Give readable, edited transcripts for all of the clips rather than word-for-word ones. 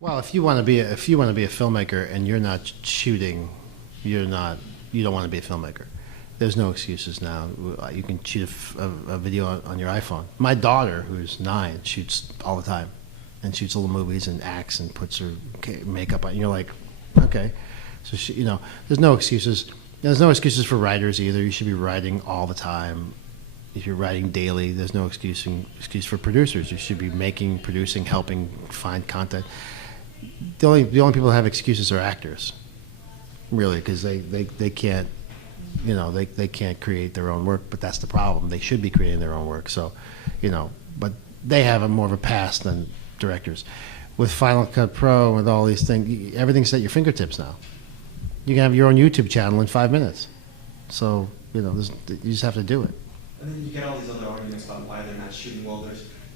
Well, if you want to be a filmmaker and you're not shooting, you don't want to be a filmmaker. There's no excuses now. You can shoot a video on your iPhone. My daughter, who's 9, shoots all the time, and shoots little movies and acts and puts her makeup on. And you're like, okay, so there's no excuses. There's no excuses for writers either. You should be writing all the time. If you're writing daily, there's no excuse for producers. You should be making, producing, helping find content. The only people that have excuses are actors, really, because they can't, they can't create their own work. But that's the problem. They should be creating their own work. So, but they have more of a pass than directors. With Final Cut Pro, with all these things, everything's at your fingertips now. You can have your own YouTube channel in 5 minutes. So, you just have to do it. And then you get all these other arguments about why they're not shooting. Well,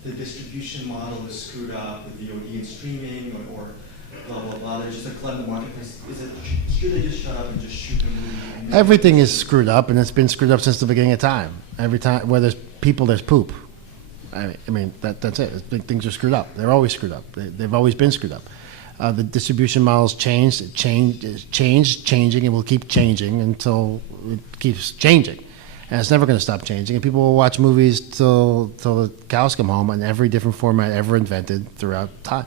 the distribution model is screwed up with VOD and streaming, or blah, blah, blah. There's just a flood in the marketplace. Should they just shut up and just shoot the movie? Everything is screwed up, and it's been screwed up since the beginning of time. Every time, where there's people, there's poop. I mean, that's it. Things are screwed up. They're always screwed up. They've always been screwed up. The distribution model's changing, and will keep changing until it keeps changing. And it's never going to stop changing. And people will watch movies till the cows come home in every different format ever invented throughout time.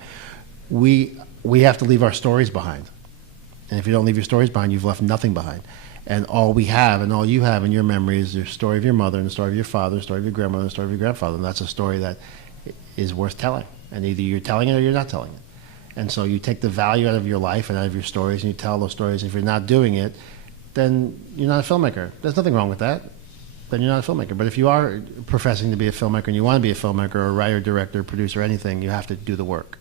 We have to leave our stories behind. And if you don't leave your stories behind, you've left nothing behind. And all we have and all you have in your memory is the story of your mother and the story of your father, the story of your grandmother, and the story of your grandfather. And that's a story that is worth telling. And either you're telling it or you're not telling it. And so you take the value out of your life and out of your stories, and you tell those stories. If you're not doing it, then you're not a filmmaker. There's nothing wrong with that. Then you're not a filmmaker. But if you are professing to be a filmmaker and you want to be a filmmaker or a writer, director, producer, anything, you have to do the work.